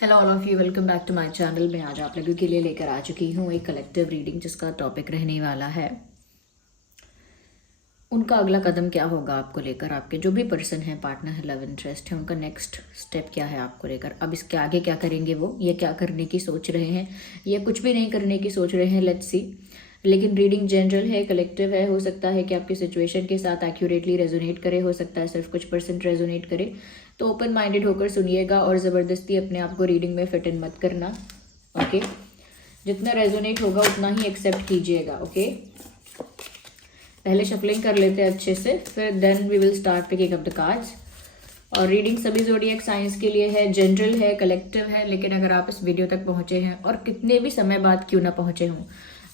Hello all of you, welcome back to my channel. मैं आज आप लोगों के लिए लेकर आ चुकी हूँ एक कलेक्टिव रीडिंग जिसका टॉपिक रहने वाला है उनका अगला कदम क्या होगा आपको लेकर। आपके जो भी पर्सन है, पार्टनर है, लव इंटरेस्ट है, उनका नेक्स्ट स्टेप क्या है आपको लेकर। अब इसके आगे क्या करेंगे वो, ये क्या करने की सोच रहे हैं या कुछ भी नहीं करने की सोच रहे हैं, लेट्स सी। लेकिन रीडिंग जनरल है, कलेक्टिव है, हो सकता है कि आपकी सिचुएशन के साथ एक्यूरेटली रेजोनेट करे, हो सकता है सिर्फ कुछ परसेंट रेजोनेट करे। तो ओपन माइंडेड होकर सुनिएगा और ज़बरदस्ती अपने आप को रीडिंग में फिट इन मत करना। ओके, जितना रेजोनेट होगा उतना ही एक्सेप्ट कीजिएगा। ओके, पहले शफलिंग कर लेते हैं अच्छे से, फिर then we will start picking up the cards. और रीडिंग सभी ज़ोडिएक साइंस के लिए है, जनरल है, कलेक्टिव है। लेकिन अगर आप इस वीडियो तक पहुंचे हैं, और कितने भी समय बाद क्यों ना पहुंचे हों,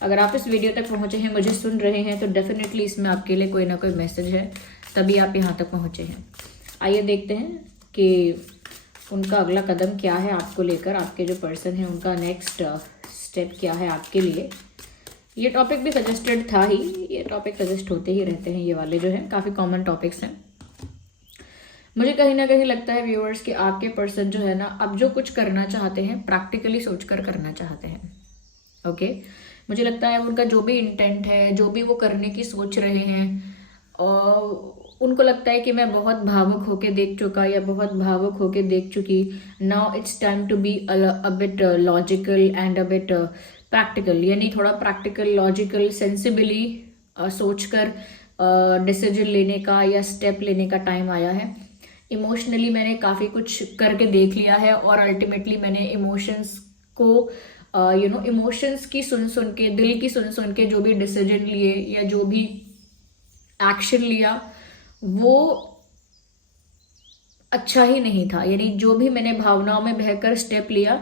अगर आप इस वीडियो तक पहुंचे हैं, मुझे सुन रहे हैं, तो डेफिनेटली इसमें आपके लिए कोई ना कोई मैसेज है, तभी आप यहाँ तक पहुंचे हैं। आइए देखते हैं कि उनका अगला कदम क्या है आपको लेकर। आपके जो पर्सन है उनका नेक्स्ट स्टेप क्या है आपके लिए। ये टॉपिक भी सजेस्टेड था ही, ये टॉपिक सजेस्ट होते ही रहते हैं, ये वाले जो हैं काफ़ी कॉमन टॉपिक्स हैं। मुझे कहीं ना कहीं लगता है व्यूअर्स कि आपके पर्सन जो है ना, अब जो कुछ करना चाहते हैं प्रैक्टिकली सोचकर करना चाहते हैं। ओके, मुझे लगता है उनका जो भी इंटेंट है, जो भी वो करने की सोच रहे हैं, और उनको लगता है कि मैं बहुत भावुक होके देख चुका या बहुत भावुक होके देख चुकी, now it's time to be a bit logical and a bit practical. यानी थोड़ा प्रैक्टिकल, लॉजिकल, सेंसिबली सोचकर डिसीजन लेने का या स्टेप लेने का टाइम आया है। इमोशनली मैंने काफ़ी कुछ करके देख लिया है और अल्टीमेटली मैंने इमोशंस को इमोशंस की सुन सुन के, दिल की सुन सुन के जो भी डिसीजन लिए या जो भी एक्शन लिया वो अच्छा ही नहीं था। यानी जो भी मैंने भावनाओं में बहकर स्टेप लिया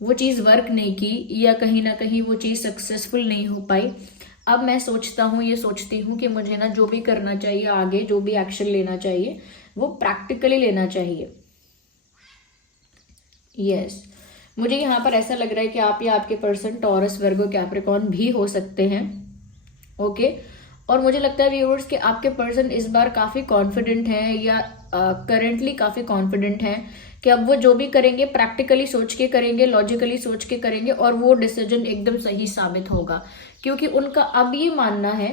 वो चीज़ वर्क नहीं की, या कहीं ना कहीं वो चीज़ सक्सेसफुल नहीं हो पाई। अब मैं सोचता हूँ, ये सोचती हूँ कि मुझे ना जो भी करना चाहिए, आगे जो भी एक्शन लेना चाहिए वो प्रैक्टिकली लेना चाहिए। यस, मुझे यहाँ पर ऐसा लग रहा है कि आप या आपके पर्सन टॉरस, वर्गो, कैप्रिकॉर्न भी हो सकते हैं। ओके, और मुझे लगता है व्यूअर्स कि आपके पर्सन इस बार काफ़ी कॉन्फिडेंट हैं, या करंटली काफ़ी कॉन्फिडेंट हैं कि अब वो जो भी करेंगे प्रैक्टिकली सोच के करेंगे, लॉजिकली सोच के करेंगे, और वो डिसीजन एकदम सही साबित होगा। क्योंकि उनका अब ये मानना है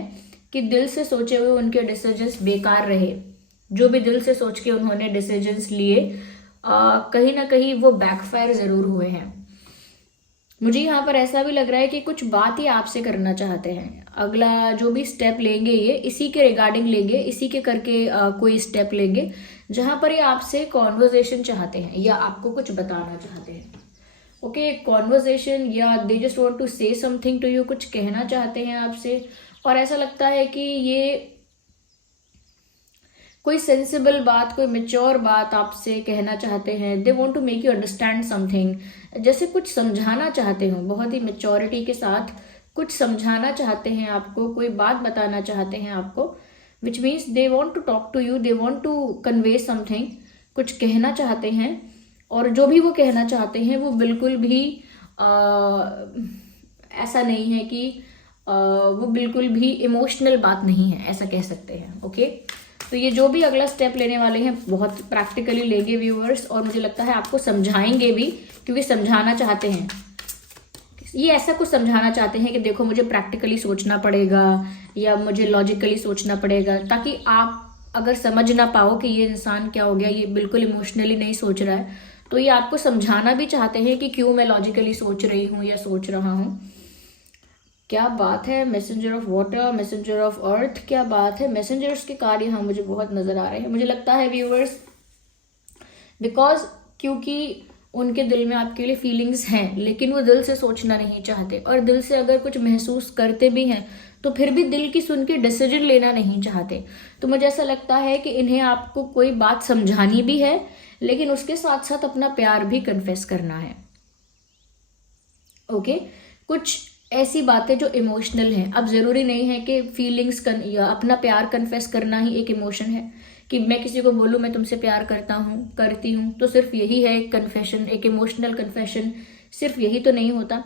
कि दिल से सोचे हुए उनके डिसीजंस बेकार रहे। जो भी दिल से सोच के उन्होंने डिसीजंस लिए, कहीं ना कहीं वो बैकफायर ज़रूर हुए हैं। मुझे यहाँ पर ऐसा भी लग रहा है कि कुछ बात ही आपसे करना चाहते हैं। अगला जो भी स्टेप लेंगे ये इसी के रिगार्डिंग लेंगे, इसी के करके कोई स्टेप लेंगे जहाँ पर ये आपसे कॉन्वर्जेशन चाहते हैं या आपको कुछ बताना चाहते हैं। ओके, कॉन्वर्जेशन, या they just want to say something to you, कुछ कहना चाहते हैं आपसे। और ऐसा लगता है कि ये कोई सेंसिबल बात, कोई मेच्योर बात आपसे कहना चाहते हैं। They want to make you understand something, जैसे कुछ समझाना चाहते हो, बहुत ही मेच्योरिटी के साथ कुछ समझाना चाहते हैं आपको, कोई बात बताना चाहते हैं आपको। Which means they want to talk to you, they want to convey something, कुछ कहना चाहते हैं। और जो भी वो कहना चाहते हैं वो बिल्कुल भी ऐसा नहीं है कि वो बिल्कुल भी इमोशनल बात नहीं है, ऐसा कह सकते हैं। ओके, तो ये जो भी अगला स्टेप लेने वाले हैं बहुत प्रैक्टिकली लेंगे व्यूअर्स, और मुझे लगता है आपको समझाएंगे भी, क्योंकि समझाना चाहते हैं। ये ऐसा कुछ समझाना चाहते हैं कि देखो मुझे प्रैक्टिकली सोचना पड़ेगा या मुझे लॉजिकली सोचना पड़ेगा, ताकि आप अगर समझ ना पाओ कि ये इंसान क्या हो गया, ये बिल्कुल इमोशनली नहीं सोच रहा है, तो ये आपको समझाना भी चाहते हैं कि क्यों मैं लॉजिकली सोच रही हूँ या सोच रहा हूँ। क्या बात है, messenger of water, messenger of earth, क्या बात है। मैसेंजर्स के कार्य यहाँ मुझे बहुत नजर आ रहे हैं। मुझे लगता है व्यूअर्स बिकॉज क्योंकि उनके दिल में आपके लिए फीलिंग्स हैं, लेकिन वो दिल से सोचना नहीं चाहते, और दिल से अगर कुछ महसूस करते भी हैं तो फिर भी दिल की सुन के डिसीजन लेना नहीं चाहते। तो मुझे ऐसा लगता है कि इन्हें आपको कोई बात समझानी भी है, लेकिन उसके साथ साथ अपना प्यार भी कन्फेस करना है। ओके, कुछ ऐसी बातें जो इमोशनल हैं। अब ज़रूरी नहीं है कि फीलिंग्स या अपना प्यार कन्फेस करना ही एक इमोशन है, कि मैं किसी को बोलूँ मैं तुमसे प्यार करता हूँ, करती हूँ, तो सिर्फ यही है एक कन्फेशन, एक इमोशनल कन्फेशन, सिर्फ यही तो नहीं होता।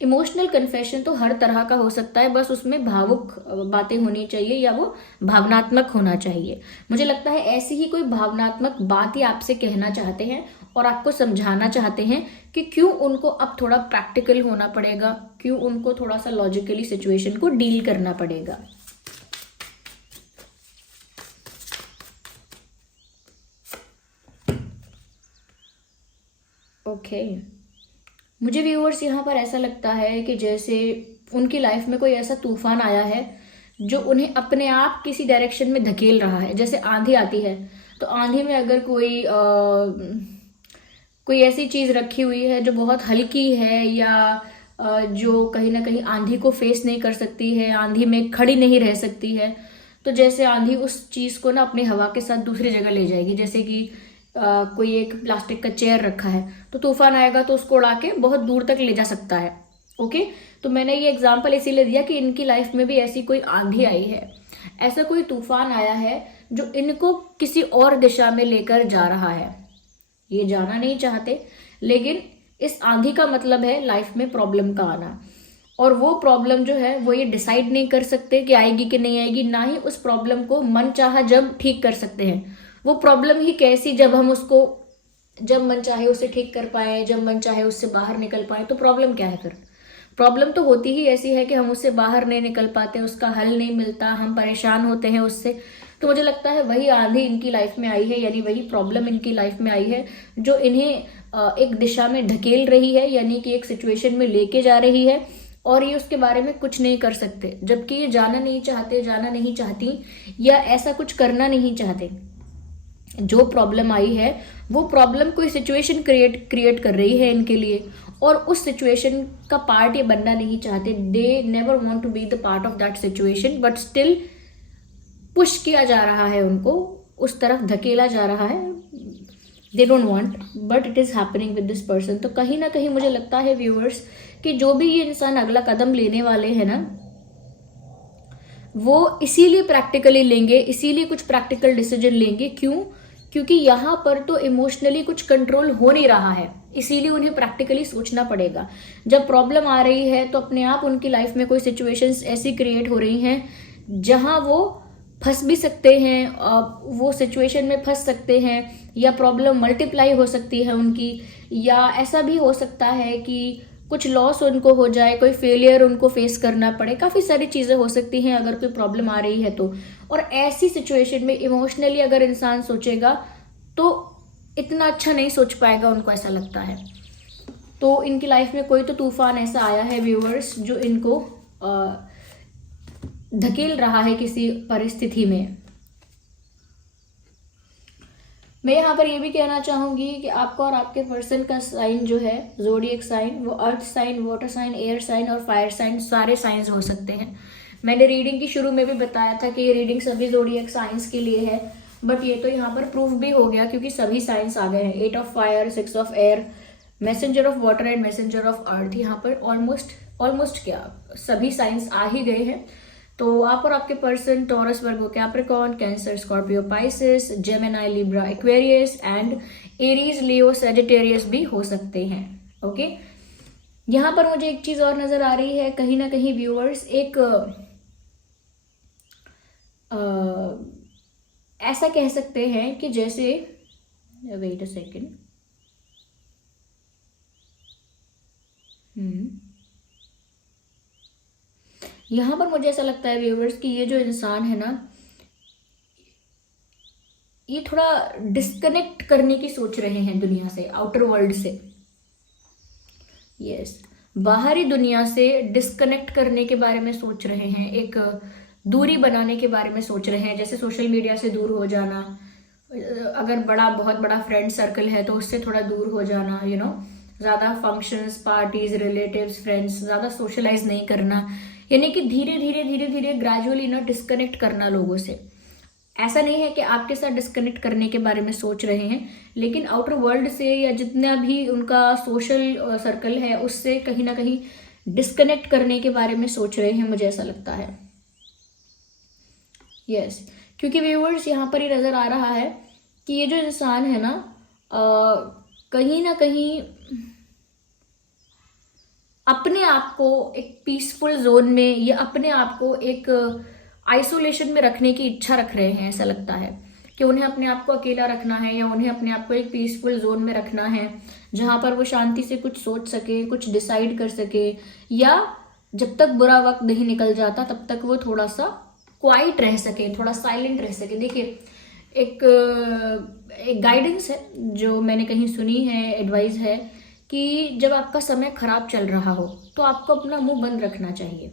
इमोशनल कन्फेशन तो हर तरह का हो सकता है, बस उसमें भावुक बातें होनी चाहिए या वो भावनात्मक होना चाहिए। मुझे लगता है ऐसी ही कोई भावनात्मक बात ही आपसे कहना चाहते हैं और आपको समझाना चाहते हैं कि क्यों उनको अब थोड़ा प्रैक्टिकल होना पड़ेगा, क्यों उनको थोड़ा सा लॉजिकली सिचुएशन को डील करना पड़ेगा। ओके, मुझे व्यूअर्स यहाँ पर ऐसा लगता है कि जैसे उनकी लाइफ में कोई ऐसा तूफान आया है जो उन्हें अपने आप किसी डायरेक्शन में धकेल रहा है। जैसे आंधी आती है, तो आंधी में अगर कोई ऐसी चीज रखी हुई है जो बहुत हल्की है या जो कहीं ना कहीं आंधी को फेस नहीं कर सकती है, आंधी में खड़ी नहीं रह सकती है, तो जैसे आंधी उस चीज को ना अपनी हवा के साथ दूसरी जगह ले जाएगी। जैसे कि कोई एक प्लास्टिक का चेयर रखा है, तो तूफान आएगा तो उसको उड़ा के बहुत दूर तक ले जा सकता है। ओके, तो मैंने ये एग्जाम्पल इसीलिए दिया कि इनकी लाइफ में भी ऐसी कोई आंधी आई है, ऐसा कोई तूफान आया है जो इनको किसी और दिशा में लेकर जा रहा है। ये जाना नहीं चाहते, लेकिन इस आंधी का मतलब है लाइफ में प्रॉब्लम का आना। और वो प्रॉब्लम जो है वो ये डिसाइड नहीं कर सकते कि आएगी कि नहीं आएगी, ना ही उस प्रॉब्लम को मन चाहा जब ठीक कर सकते हैं। वो प्रॉब्लम ही कैसी, जब हम उसको जब मन चाहे उसे ठीक कर पाए, जब मन चाहे उससे बाहर निकल पाए, तो प्रॉब्लम क्या है फिर? प्रॉब्लम तो होती ही ऐसी है कि हम उससे बाहर नहीं निकल पाते, उसका हल नहीं मिलता, हम परेशान होते हैं उससे। तो मुझे लगता है वही आंधी इनकी लाइफ में आई है, यानी वही प्रॉब्लम इनकी लाइफ में आई है जो इन्हें एक दिशा में ढकेल रही है, यानी कि एक सिचुएशन में लेके जा रही है, और ये उसके बारे में कुछ नहीं कर सकते। जबकि ये जाना नहीं चाहते, जाना नहीं चाहती, या ऐसा कुछ करना नहीं चाहते। जो प्रॉब्लम आई है वो प्रॉब्लम कोई सिचुएशन क्रिएट कर रही है इनके लिए, और उस सिचुएशन का पार्ट ये बनना नहीं चाहते। They never want to be the part of that situation, but still push किया जा रहा है, उनको उस तरफ धकेला जा रहा है। They don't want, but it is happening with this person. तो कहीं ना कहीं मुझे लगता है व्यूअर्स कि जो भी ये इंसान अगला कदम लेने वाले हैं ना, वो इसीलिए प्रैक्टिकली लेंगे, इसीलिए कुछ प्रैक्टिकल डिसीजन लेंगे। क्यों? क्योंकि यहाँ पर तो इमोशनली कुछ कंट्रोल हो नहीं रहा है, इसीलिए उन्हें प्रैक्टिकली सोचना पड़ेगा। जब प्रॉब्लम आ रही है तो अपने आप उनकी लाइफ में कोई सिचुएशंस ऐसी क्रिएट हो रही हैं जहां वो फंस भी सकते हैं, वो सिचुएशन में फंस सकते हैं, या प्रॉब्लम मल्टीप्लाई हो सकती है उनकी, या ऐसा भी हो सकता है कि कुछ लॉस उनको हो जाए, कोई फेलियर उनको फेस करना पड़े। काफ़ी सारी चीज़ें हो सकती हैं अगर कोई प्रॉब्लम आ रही है तो। और ऐसी सिचुएशन में इमोशनली अगर इंसान सोचेगा तो इतना अच्छा नहीं सोच पाएगा, उनको ऐसा लगता है। तो इनकी लाइफ में कोई तो तूफान ऐसा आया है व्यूअर्स जो इनको धकेल रहा है किसी परिस्थिति में। मैं यहाँ पर ये भी कहना चाहूंगी कि आपका और आपके पर्सन का साइन जो है, ज़ोडिएक साइन, वो earth sign, water sign, air sign और फायर साइन, सारे साइंस हो सकते हैं। मैंने रीडिंग की शुरू में भी बताया था कि ये रीडिंग सभी ज़ोडिएक साइंस के लिए है, बट ये तो यहाँ पर प्रूफ भी हो गया क्योंकि सभी साइंस आ गए हैं। 8 of fire, 6 of air, messenger of water and messenger of earth. यहाँ पर ऑलमोस्ट क्या सभी साइंस आ ही गए हैं। तो आप और आपके person taurus, Virgo, Capricorn, cancer, Scorpio, Pisces, Gemini, Libra, Aquarius and Aries, Leo, Sagittarius भी हो सकते हैं। ओके, यहाँ पर मुझे एक चीज और नजर आ रही है, कहीं ना कहीं व्यूअर्स एक ऐसा कह सकते हैं कि जैसे, वेट अ सेकेंड, यहाँ पर मुझे ऐसा लगता है व्यूअर्स कि ये जो इंसान है ना, ये थोड़ा डिस्कनेक्ट करने की सोच रहे हैं दुनिया से, आउटर वर्ल्ड से। यस, बाहरी दुनिया से डिस्कनेक्ट करने के बारे में सोच रहे हैं, एक दूरी बनाने के बारे में सोच रहे हैं। जैसे सोशल मीडिया से दूर हो जाना, अगर बहुत बड़ा फ्रेंड सर्कल है तो उससे थोड़ा दूर हो जाना, ज़्यादा फंक्शंस, पार्टीज, रिलेटिव्स, फ्रेंड्स, ज़्यादा सोशलाइज नहीं करना, यानी कि धीरे धीरे धीरे धीरे ग्रेजुअली ना डिस्कनेक्ट करना लोगों से। ऐसा नहीं है कि आपके साथ डिस्कनेक्ट करने के बारे में सोच रहे हैं, लेकिन आउटर वर्ल्ड से या जितना भी उनका सोशल सर्कल है उससे कहीं ना कहीं डिस्कनेक्ट करने के बारे में सोच रहे हैं, मुझे ऐसा लगता है। यस, क्योंकि व्यूअर्स यहाँ पर ही नज़र आ रहा है कि ये जो इंसान है ना, कहीं ना कहीं अपने आप को एक पीसफुल जोन में या अपने आप को एक आइसोलेशन में रखने की इच्छा रख रहे हैं। ऐसा लगता है कि उन्हें अपने आप को अकेला रखना है या उन्हें अपने आप को एक पीसफुल जोन में रखना है जहां पर वो शांति से कुछ सोच सके, कुछ डिसाइड कर सके, या जब तक बुरा वक्त नहीं निकल जाता तब तक वो थोड़ा सा क्वाइट रह सके, थोड़ा साइलेंट रह सके। देखिए, एक गाइडेंस है जो मैंने कहीं सुनी है, एडवाइस है कि जब आपका समय खराब चल रहा हो तो आपको अपना मुंह बंद रखना चाहिए,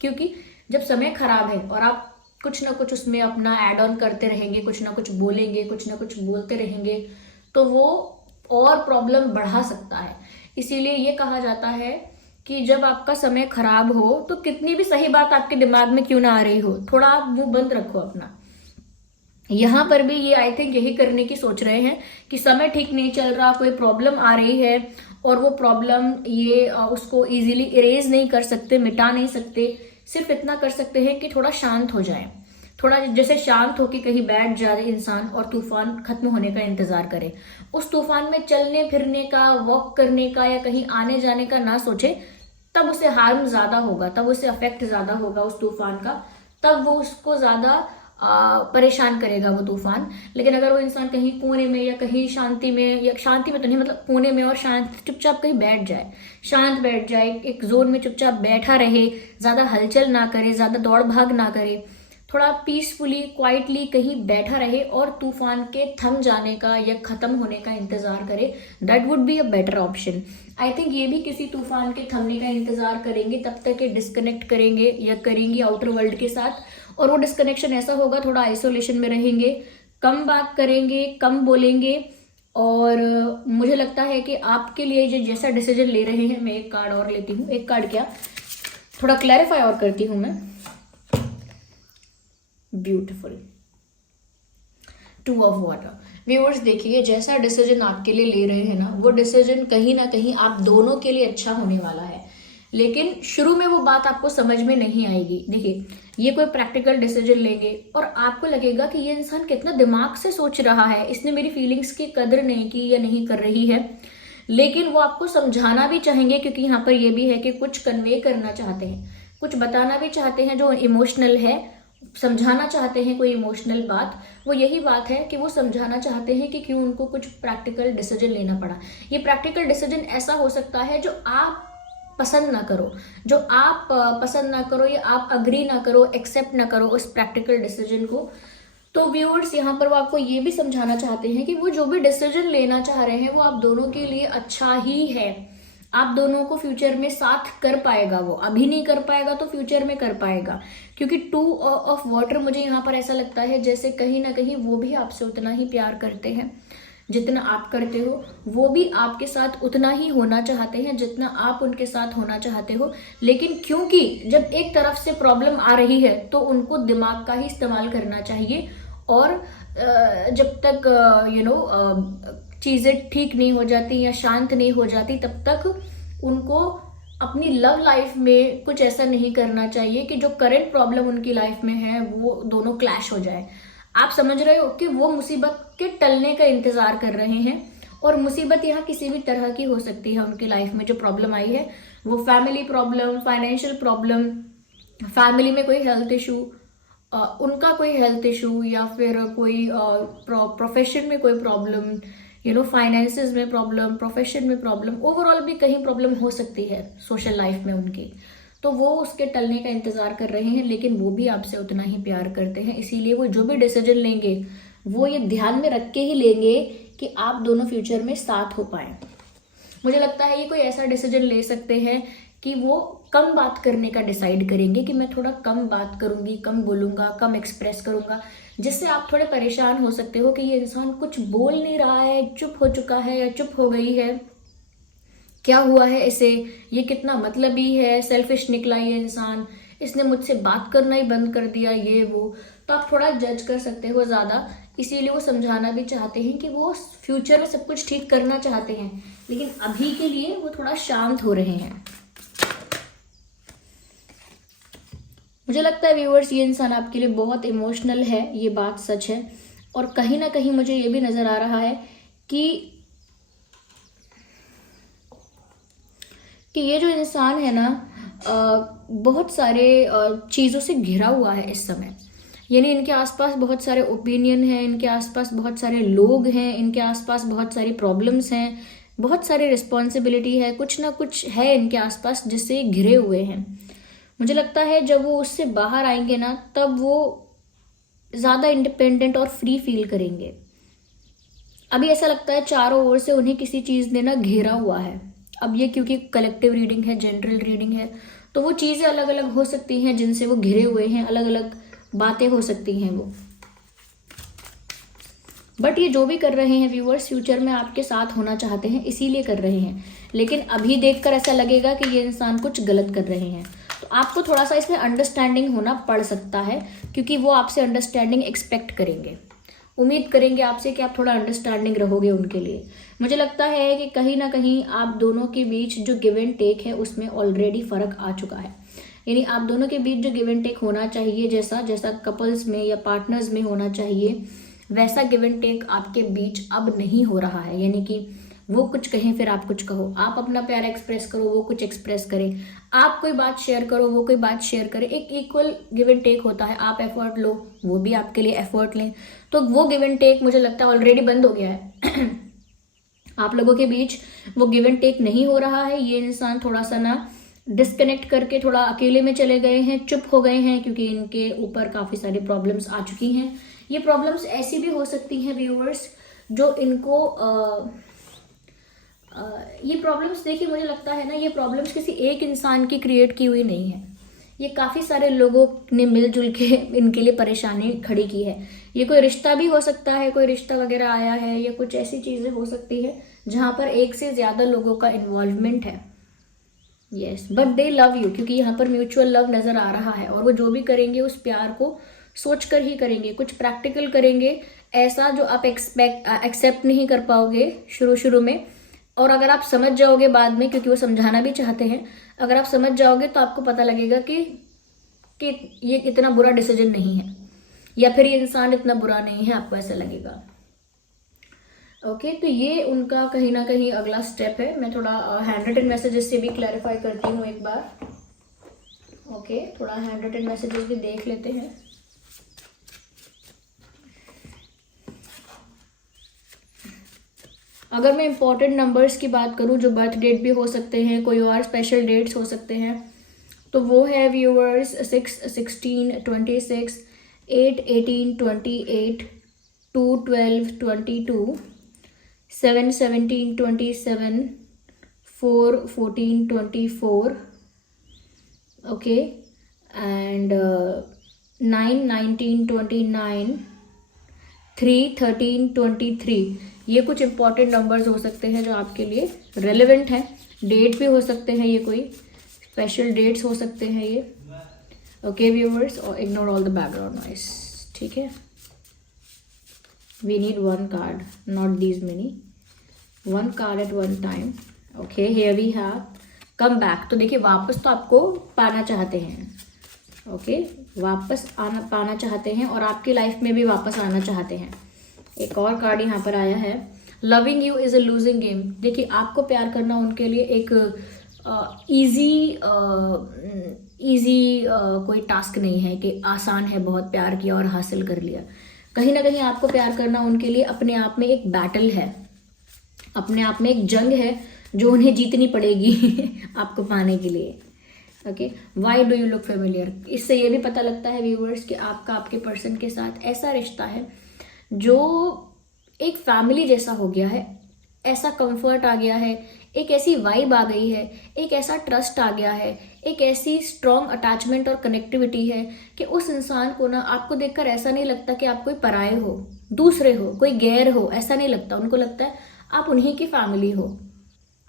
क्योंकि जब समय खराब है और आप कुछ ना कुछ उसमें अपना ऐड ऑन करते रहेंगे, कुछ ना कुछ बोलेंगे, कुछ ना कुछ बोलते रहेंगे, तो वो और प्रॉब्लम बढ़ा सकता है। इसीलिए ये कहा जाता है कि जब आपका समय खराब हो तो कितनी भी सही बात आपके दिमाग में क्यों ना आ रही हो, थोड़ा आप मुंह बंद रखो अपना। यहाँ पर भी ये आई थिंक यही करने की सोच रहे हैं कि समय ठीक नहीं चल रहा, कोई प्रॉब्लम आ रही है और वो प्रॉब्लम ये उसको इजीली इरेज नहीं कर सकते, मिटा नहीं सकते, सिर्फ इतना कर सकते हैं कि थोड़ा शांत हो जाए, थोड़ा जैसे शांत होके कहीं बैठ जाए इंसान और तूफान खत्म होने का इंतजार करे। उस तूफान में चलने फिरने का, वॉक करने का या कहीं आने जाने का ना सोचे, तब उसे हार्म ज्यादा होगा, तब उसे अफेक्ट ज्यादा होगा उस तूफान का, तब वो उसको ज्यादा परेशान करेगा वो तूफान। लेकिन अगर वो इंसान कहीं कोने में या कहीं शांति में, या शांति में तो नहीं मतलब कोने में और शांत चुपचाप कहीं बैठ जाए, शांत बैठ जाए, एक जोन में चुपचाप बैठा रहे, ज्यादा हलचल ना करे, ज्यादा दौड़ भाग ना करे, थोड़ा पीसफुली क्वाइटली कहीं बैठा रहे और तूफान के थम जाने का या खत्म होने का इंतजार करे, that would be a better option. I think ये भी किसी तूफान के थमने का इंतजार करेंगे, तब तक ये डिस्कनेक्ट करेंगे या करेंगी आउटर वर्ल्ड के साथ, और वो डिस्कनेक्शन ऐसा होगा, थोड़ा आइसोलेशन में रहेंगे, कम बात करेंगे, कम बोलेंगे। और मुझे लगता है कि आपके लिए जो जैसा डिसीजन ले रहे हैं, मैं एक कार्ड और लेती हूँ, एक कार्ड क्या थोड़ा क्लैरिफाई और करती हूँ मैं। Beautiful, 2 of water. व्यूअर्स देखिए, जैसा डिसीजन आपके लिए ले रहे हैं ना, वो डिसीजन कहीं ना कहीं आप दोनों के लिए अच्छा होने वाला है, लेकिन शुरू में वो बात आपको समझ में नहीं आएगी। देखिए, ये कोई प्रैक्टिकल डिसीजन लेंगे और आपको लगेगा कि ये इंसान कितना दिमाग से सोच रहा है, इसने मेरी फीलिंग्स की कदर नहीं की या नहीं कर रही है, लेकिन वो आपको समझाना भी चाहेंगे, क्योंकि यहाँ पर ये भी है कि कुछ कन्वे करना चाहते हैं, कुछ बताना भी चाहते हैं जो इमोशनल है, समझाना चाहते हैं कोई इमोशनल बात। वो यही बात है कि वो समझाना चाहते हैं कि क्यों उनको कुछ प्रैक्टिकल डिसीजन लेना पड़ा। ये प्रैक्टिकल डिसीजन ऐसा हो सकता है जो आप पसंद ना करो, जो आप पसंद ना करो या आप अग्री ना करो, एक्सेप्ट ना करो उस प्रैक्टिकल डिसीजन को। तो व्यूअर्स यहाँ पर वो आपको ये भी समझाना चाहते हैं कि वो जो भी डिसीजन लेना चाह रहे हैं वो आप दोनों के लिए अच्छा ही है, आप दोनों को फ्यूचर में साथ कर पाएगा। वो अभी नहीं कर पाएगा तो फ्यूचर में कर पाएगा, क्योंकि 2 ऑफ वाटर मुझे यहाँ पर ऐसा लगता है जैसे कहीं ना कहीं वो भी आपसे उतना ही प्यार करते हैं जितना आप करते हो, वो भी आपके साथ उतना ही होना चाहते हैं जितना आप उनके साथ होना चाहते हो। लेकिन क्योंकि जब एक तरफ से प्रॉब्लम आ रही है तो उनको दिमाग का ही इस्तेमाल करना चाहिए, और जब तक चीज़ें ठीक नहीं हो जाती या शांत नहीं हो जाती तब तक उनको अपनी लव लाइफ में कुछ ऐसा नहीं करना चाहिए कि जो करंट प्रॉब्लम उनकी लाइफ में है वो दोनों क्लैश हो जाए। आप समझ रहे हो कि वो मुसीबत के टलने का इंतजार कर रहे हैं, और मुसीबत यहाँ किसी भी तरह की हो सकती है उनकी लाइफ में। जो प्रॉब्लम आई है वो family problem, financial problem, family में कोई हेल्थ इशू, उनका कोई हेल्थ इशू, या फिर कोई प्रोफेशन में कोई प्रॉब्लम, फाइनेंसेस में प्रॉब्लम, प्रोफेशन में प्रॉब्लम, ओवरऑल भी कहीं प्रॉब्लम हो सकती है सोशल लाइफ में उनकी। तो वो उसके टलने का इंतजार कर रहे हैं, लेकिन वो भी आपसे उतना ही प्यार करते हैं। इसीलिए वो जो भी डिसीजन लेंगे वो ये ध्यान में रख के ही लेंगे कि आप दोनों फ्यूचर में साथ हो पाए। मुझे लगता है ये कोई ऐसा डिसीजन ले सकते हैं कि वो कम बात करने का डिसाइड करेंगे कि मैं थोड़ा कम बात करूंगी, कम बोलूंगा, कम एक्सप्रेस करूंगा, जिससे आप थोड़े परेशान हो सकते हो कि ये इंसान कुछ बोल नहीं रहा है, चुप हो चुका है या चुप हो गई है, क्या हुआ है इसे, ये कितना मतलबी है, सेल्फिश निकला ये इंसान, इसने मुझसे बात करना ही बंद कर दिया, ये वो। तो आप थोड़ा जज कर सकते हो ज़्यादा। इसीलिए वो समझाना भी चाहते हैं कि वो फ्यूचर में सब कुछ ठीक करना चाहते हैं, लेकिन अभी के लिए वो थोड़ा शांत हो रहे हैं। मुझे लगता है व्यूअर्स ये इंसान आपके लिए बहुत इमोशनल है, ये बात सच है। और कहीं ना कहीं मुझे ये भी नज़र आ रहा है कि कि ये जो इंसान है ना बहुत सारे चीज़ों से घिरा हुआ है इस समय। यानी इनके आसपास बहुत सारे ओपिनियन हैं, इनके आसपास बहुत सारे लोग हैं, इनके आसपास बहुत सारी प्रॉब्लम्स हैं, बहुत सारी रिस्पॉन्सिबिलिटी है, कुछ ना कुछ है इनके आसपास जिससे ये घिरे हुए हैं। मुझे लगता है जब वो उससे बाहर आएंगे ना, तब वो ज़्यादा इंडिपेंडेंट और फ्री फील करेंगे। अभी ऐसा लगता है चारों ओर से उन्हें किसी चीज़ ने ना घेरा हुआ है। अब ये क्योंकि कलेक्टिव रीडिंग है, जनरल रीडिंग है, तो वो चीज़ें अलग अलग हो सकती हैं जिनसे वो घिरे हुए हैं, अलग अलग बातें हो सकती हैं वो। बट ये जो भी कर रहे हैं व्यूअर्स, फ्यूचर में आपके साथ होना चाहते हैं, इसीलिए कर रहे हैं। लेकिन अभी देखकर ऐसा लगेगा कि ये इंसान कुछ गलत कर रहे हैं, तो आपको थोड़ा सा इसमें अंडरस्टैंडिंग होना पड़ सकता है, क्योंकि वो आपसे अंडरस्टैंडिंग एक्सपेक्ट करेंगे, उम्मीद करेंगे आपसे कि आप थोड़ा अंडरस्टैंडिंग रहोगे उनके लिए। मुझे लगता है कि कहीं ना कहीं आप दोनों के बीच जो गिव एंड टेक है उसमें ऑलरेडी फ़र्क आ चुका है। यानी आप दोनों के बीच जो गिव एंड टेक होना चाहिए, जैसा जैसा कपल्स में या पार्टनर्स में होना चाहिए, वैसा गिव एंड टेक आपके बीच अब नहीं हो रहा है। यानी कि वो कुछ कहें फिर आप कुछ कहो, आप अपना प्यार एक्सप्रेस करो वो कुछ एक्सप्रेस करे, आप कोई बात शेयर करो वो कोई बात शेयर करे, एक इक्वल गिव एंड टेक होता है। आप एफर्ट लो, वो भी आपके लिए एफर्ट लें, तो वो गिव एंड टेक मुझे लगता है ऑलरेडी बंद हो गया है। आप लोगों के बीच वो गिव एंड टेक नहीं हो रहा है। ये इंसान थोड़ा सा ना डिस्कनेक्ट करके थोड़ा अकेले में चले गए हैं, चुप हो गए हैं, क्योंकि इनके ऊपर काफ़ी सारी प्रॉब्लम्स आ चुकी हैं। ये प्रॉब्लम्स ऐसी भी हो सकती हैं व्यूअर्स जो इनको ये प्रॉब्लम्स, देखिए मुझे लगता है ना, ये प्रॉब्लम्स किसी एक इंसान की क्रिएट की हुई नहीं है, ये काफ़ी सारे लोगों ने मिलजुल के इनके लिए परेशानी खड़ी की है। ये कोई रिश्ता भी हो सकता है, कोई रिश्ता वगैरह आया है, या कुछ ऐसी चीज़ें हो सकती है जहाँ पर एक से ज़्यादा लोगों का इन्वॉल्वमेंट है। Yes, but they love you, क्योंकि यहाँ पर म्यूचुअल लव नज़र आ रहा है, और वो जो भी करेंगे उस प्यार को सोच कर ही करेंगे, कुछ प्रैक्टिकल करेंगे, ऐसा जो आप एक्सेप्ट नहीं कर पाओगे शुरू शुरू में। और अगर आप समझ जाओगे बाद में, क्योंकि वो समझाना भी चाहते हैं, अगर आप समझ जाओगे तो आपको पता लगेगा कि ये इतना बुरा डिसीजन नहीं है, या फिर ये इंसान इतना बुरा नहीं है, आपको ऐसा लगेगा। ओके, तो ये उनका कहीं ना कहीं अगला स्टेप है। मैं थोड़ा हैंड रिटन मैसेजेस से भी क्लैरिफाई करती हूँ एक बार। ओके, थोड़ा हैंड रिटन मैसेजेस भी देख लेते हैं। अगर मैं इंपॉर्टेंट नंबर्स की बात करूँ, जो बर्थ डेट भी हो सकते हैं, कोई और स्पेशल डेट्स हो सकते हैं, तो वो है व्यूअर्स 6, 16, 26, 8, 18, 28, 2, 12, 22, 7, 17, 27, 4, 14, 24, okay, and 9, 19, 29, 3, 13, 23। ये कुछ इंपॉर्टेंट नंबर्स हो सकते हैं जो आपके लिए रेलेवेंट हैं। डेट भी हो सकते हैं, ये कोई स्पेशल डेट्स हो सकते हैं ये। ओके व्यूअर्स, और ignore all the background noise, ठीक है। We need one card, not these many, one card at one time. Okay, here we have come back. तो देखिए, वापस तो आपको पाना चाहते हैं, ओके, वापस पाना चाहते हैं, और आपकी लाइफ में भी वापस आना चाहते हैं। एक और कार्ड यहाँ पर आया है, loving you is a losing game. देखिए, आपको प्यार करना उनके लिए एक इजी कोई टास्क नहीं है कि आसान है, बहुत प्यार किया और हासिल कर लिया। कहीं ना कहीं आपको प्यार करना उनके लिए अपने आप में एक बैटल है, अपने आप में एक जंग है जो उन्हें जीतनी पड़ेगी आपको पाने के लिए। Okay, why do you look familiar. इससे ये भी पता लगता है व्यूअर्स कि आपका आपके पर्सन के साथ ऐसा रिश्ता है जो एक फैमिली जैसा हो गया है, ऐसा कंफर्ट आ गया है, एक ऐसी वाइब आ गई है, एक ऐसा ट्रस्ट आ गया है, एक ऐसी स्ट्रॉन्ग अटैचमेंट और कनेक्टिविटी है कि उस इंसान को ना आपको देखकर ऐसा नहीं लगता कि आप कोई पराये हो, दूसरे हो, कोई गैर हो, ऐसा नहीं लगता। उनको लगता है आप उन्हीं की फैमिली हो,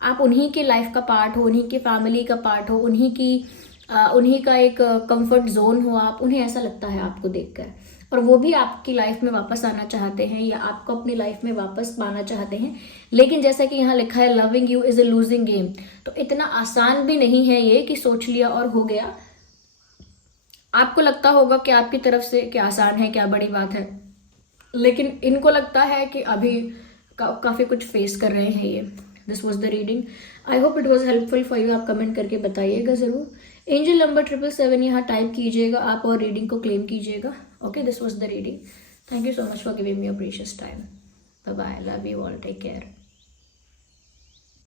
आप उन्हीं के लाइफ का पार्ट हो, उन्हीं की फैमिली का पार्ट हो, उन्हीं का एक कंफर्ट जोन हो आप, उन्हें ऐसा लगता है आपको देखकर। और वो भी आपकी लाइफ में वापस आना चाहते हैं, या आपको अपनी लाइफ में वापस पाना चाहते हैं। लेकिन जैसा कि यहाँ लिखा है, loving you is a losing game, तो इतना आसान भी नहीं है ये कि सोच लिया और हो गया। आपको लगता होगा कि आपकी तरफ से क्या आसान है, क्या बड़ी बात है, लेकिन इनको लगता है कि अभी काफी कुछ फेस कर रहे हैं ये। This was the reading. I hope it was helpful for you. आप कमेंट करके बताइएगा ज़रूर. एंजल नंबर 777 यहाँ टाइप कीजिएगा आप और रीडिंग को क्लेम कीजिएगा. Okay, this was the reading. Thank you so much for giving me your precious time. Bye bye. Love you all. Take care.